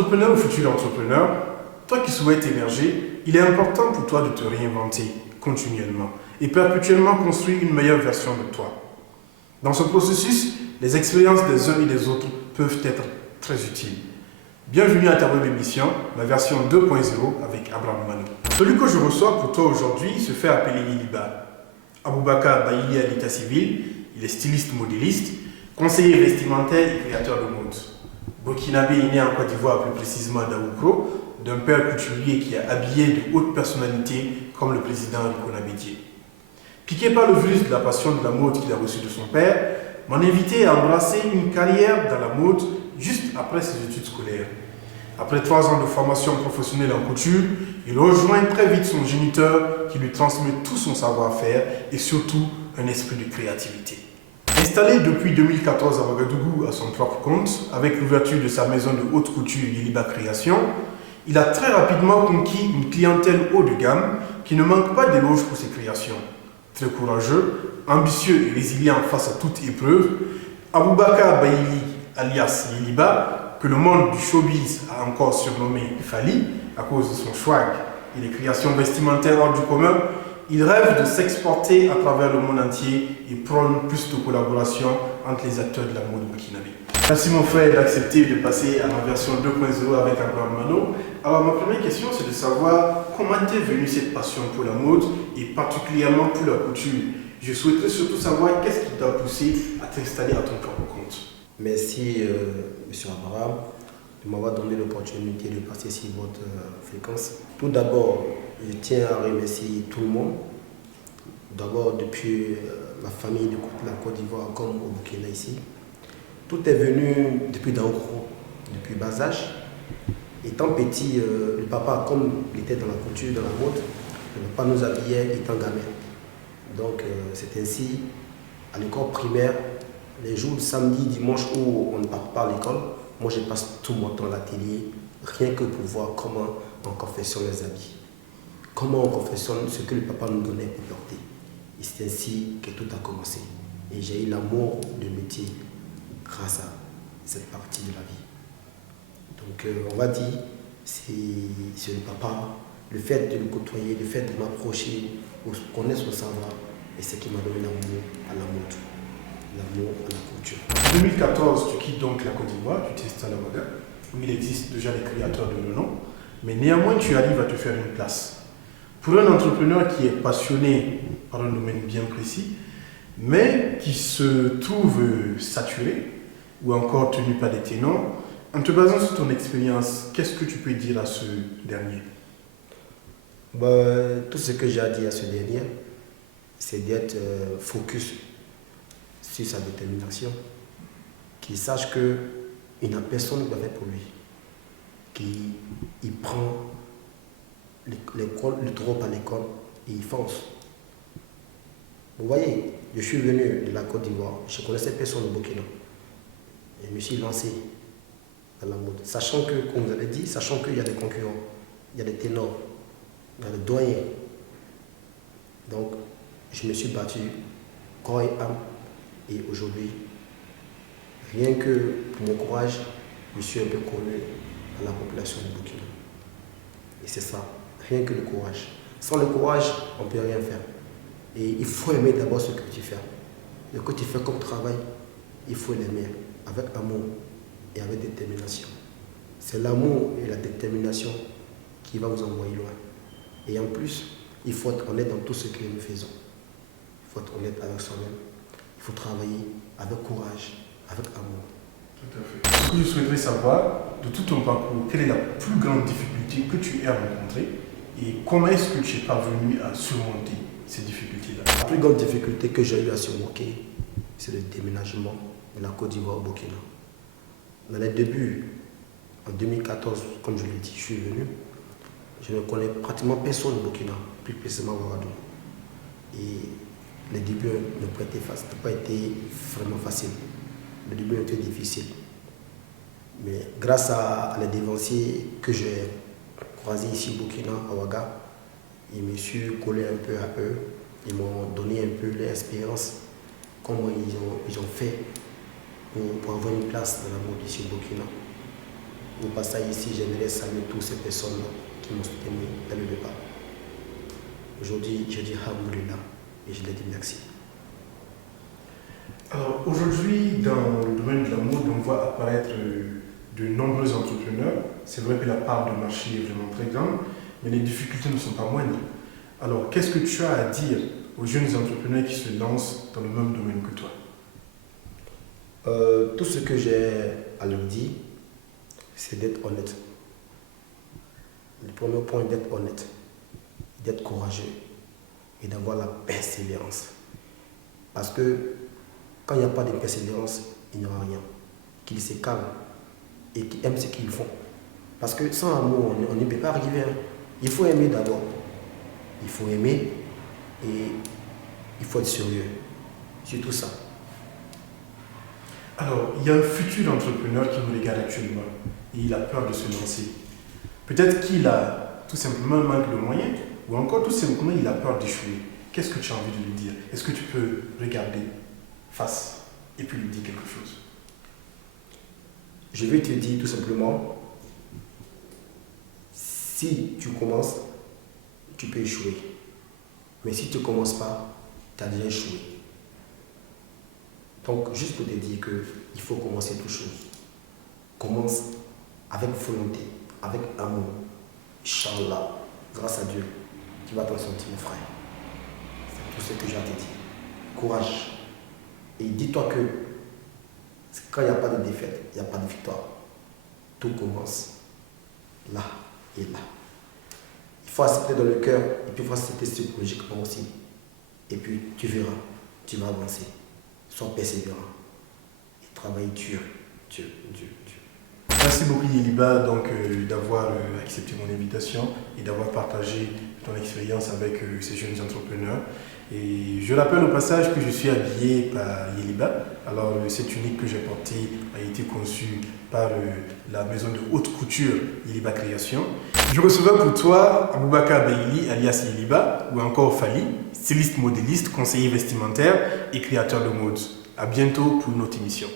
Entrepreneur ou futur entrepreneur, toi qui souhaites émerger, il est important pour toi de te réinventer continuellement et perpétuellement construire une meilleure version de toi. Dans ce processus, les expériences des uns et des autres peuvent être très utiles. Bienvenue à ta web émission, la version 2.0 avec Abraham Mano. Celui que je reçois pour toi aujourd'hui se fait appeler Yiliba. Aboubakar Baïli à l'état civil, il est styliste modéliste, conseiller vestimentaire et créateur de mode. Burkinabé est né en Côte d'Ivoire, plus précisément à Daoukro, d'un père couturier qui a habillé de hautes personnalités comme le président Rico Nabédié. Piqué par le virus de la passion de la mode qu'il a reçu de son père, mon invité a embrassé une carrière dans la mode juste après ses études scolaires. Après 3 ans de formation professionnelle en couture, il rejoint très vite son géniteur qui lui transmet tout son savoir-faire et surtout un esprit de créativité. Installé depuis 2014 à Ouagadougou à son propre compte, avec l'ouverture de sa maison de haute couture Yiliba Création, il a très rapidement conquis une clientèle haut de gamme qui ne manque pas d'éloges pour ses créations. Très courageux, ambitieux et résilient face à toute épreuve, Aboubakar Baïli, alias Yiliba, que le monde du showbiz a encore surnommé Fali à cause de son swag et des créations vestimentaires hors du commun, il rêve de s'exporter à travers le monde entier et prône plus de collaboration entre les acteurs de la mode burkinabé. Merci mon frère d'accepter de passer à la version 2.0 avec Abraham Mano. Alors ma première question c'est de savoir comment t'es venue cette passion pour la mode et particulièrement pour la couture. Je souhaiterais surtout savoir qu'est-ce qui t'a poussé à t'installer à ton propre compte. Merci Monsieur Abraham de m'avoir donné l'opportunité de passer sur votre fréquence. Tout d'abord, je tiens à remercier tout le monde. D'abord depuis ma famille de la Côte d'Ivoire comme au Burkina ici. Tout est venu depuis Daoukro, depuis bas âge. Étant petit, le papa, comme il était dans la couture, dans la mode, le papa nous habillait étant gamin. Donc c'est ainsi, à l'école primaire, les jours de samedi, dimanche où on ne part pas à l'école, moi je passe tout mon temps à l'atelier, rien que pour voir comment on confectionne les habits. Comment on confectionne ce que le papa nous donnait pour porter. Et c'est ainsi que tout a commencé. Et j'ai eu l'amour du métier grâce à cette partie de la vie. Donc on va dire, c'est le papa, le fait de le côtoyer, le fait de m'approcher, de connaître son savoir, et ce qui m'a donné l'amour à la mode, l'amour à la couture. En 2014, tu quittes donc la Côte d'Ivoire, tu t'installes à Ouaga, où il existe déjà des créateurs de renom, mais néanmoins tu arrives à te faire une place. Pour un entrepreneur qui est passionné par un domaine bien précis, mais qui se trouve saturé ou encore tenu par des ténors, en te basant sur ton expérience, qu'est-ce que tu peux dire à ce dernier? Tout ce que j'ai à dire à ce dernier, c'est d'être focus sur sa détermination, qu'il sache qu'il n'a personne qui va faire pour lui, qu'il prend le taureau par les cornes et il fonce. Vous voyez, je suis venu de la Côte d'Ivoire, je connaissais personne au Burkina. Et je me suis lancé dans la mode, sachant que, comme vous avez dit, sachant qu'il y a des concurrents, il y a des ténors, il y a des doyens. Donc, je me suis battu corps et âme. Et aujourd'hui, rien que pour mon courage, je suis un peu connu à la population du Burkina. Et c'est ça, rien que le courage. Sans le courage, on ne peut rien faire. Et il faut aimer d'abord ce que tu fais. Ce que tu fais comme travail, il faut l'aimer avec amour et avec détermination. C'est l'amour et la détermination qui va vous envoyer loin. Et en plus, il faut être honnête dans tout ce que nous faisons. Il faut être honnête avec soi-même. Il faut travailler avec courage, avec amour. Tout à fait. Ce que je souhaiterais savoir, de tout ton parcours, quelle est la plus grande difficulté que tu aies rencontrée et comment est-ce que tu es parvenu à surmonter ces difficultés-là? La plus grande difficulté que j'ai eu à surmonter, c'est le déménagement de la Côte d'Ivoire au Burkina. Dans les débuts, en 2014, comme je l'ai dit, je suis venu. Je ne connais pratiquement personne au Burkina, plus précisément à Ouagadougou. Et les débuts n'ont pas été vraiment faciles. Le début a été difficile. Mais grâce à les dévanciers que j'ai croisés ici au Burkina, à Ouaga, je me suis collé un peu à eux. Ils m'ont donné un peu l'expérience, comment ils ont fait pour avoir une place dans la mode ici au Burkina. Au passage ici, j'aimerais saluer toutes ces personnes qui m'ont soutenu dans le départ. Aujourd'hui, je dis Alhamdoulilah et je leur dis merci. Alors aujourd'hui, dans le domaine de la mode, on voit apparaître de nombreux entrepreneurs. C'est vrai que la part de marché est vraiment très grande, mais les difficultés ne sont pas moindres. Alors, qu'est-ce que tu as à dire aux jeunes entrepreneurs qui se lancent dans le même domaine que toi? Tout ce que j'ai à leur dire, c'est d'être honnête. Le premier point est d'être honnête, d'être courageux et d'avoir la persévérance. Parce que quand il n'y a pas de persévérance, il n'y aura rien. Qu'ils se calment et qu'ils aiment ce qu'ils font. Parce que sans amour, on ne peut pas arriver. Il faut aimer d'abord. Il faut aimer et il faut être sérieux. C'est tout ça. Alors, il y a un futur entrepreneur qui nous regarde actuellement et il a peur de se lancer. Peut-être qu'il a tout simplement un manque de moyens ou encore tout simplement il a peur d'échouer. Qu'est-ce que tu as envie de lui dire? Est-ce que tu peux regarder face et puis lui dire quelque chose? Je vais te dire tout simplement, si tu commences, tu peux échouer. Mais si tu ne commences pas, tu as déjà échoué. Donc, juste pour te dire qu'il faut commencer toute chose. Commence avec volonté, avec amour. Inch'Allah, grâce à Dieu, tu vas t'en sortir, mon frère. C'est tout ce que j'ai à te dire. Courage. Et dis-toi que quand il n'y a pas de défaite, il n'y a pas de victoire. Tout commence là et là. Il faut accepter dans le cœur et puis il faut accepter psychologiquement aussi. Et puis tu verras, tu vas avancer. Sois persévérant et travaille dur, dur, dur, dur. Merci beaucoup Yeliba d'avoir accepté mon invitation et d'avoir partagé ton expérience avec ces jeunes entrepreneurs. Et je rappelle au passage que je suis habillé par Yeliba. Alors cette tunique que j'ai portée a été conçue par la maison de haute couture Yeliba Création. Je recevais pour toi Aboubakar Baili alias Yeliba ou encore Fali, styliste modéliste, conseiller vestimentaire et créateur de mode. À bientôt pour une autre émission.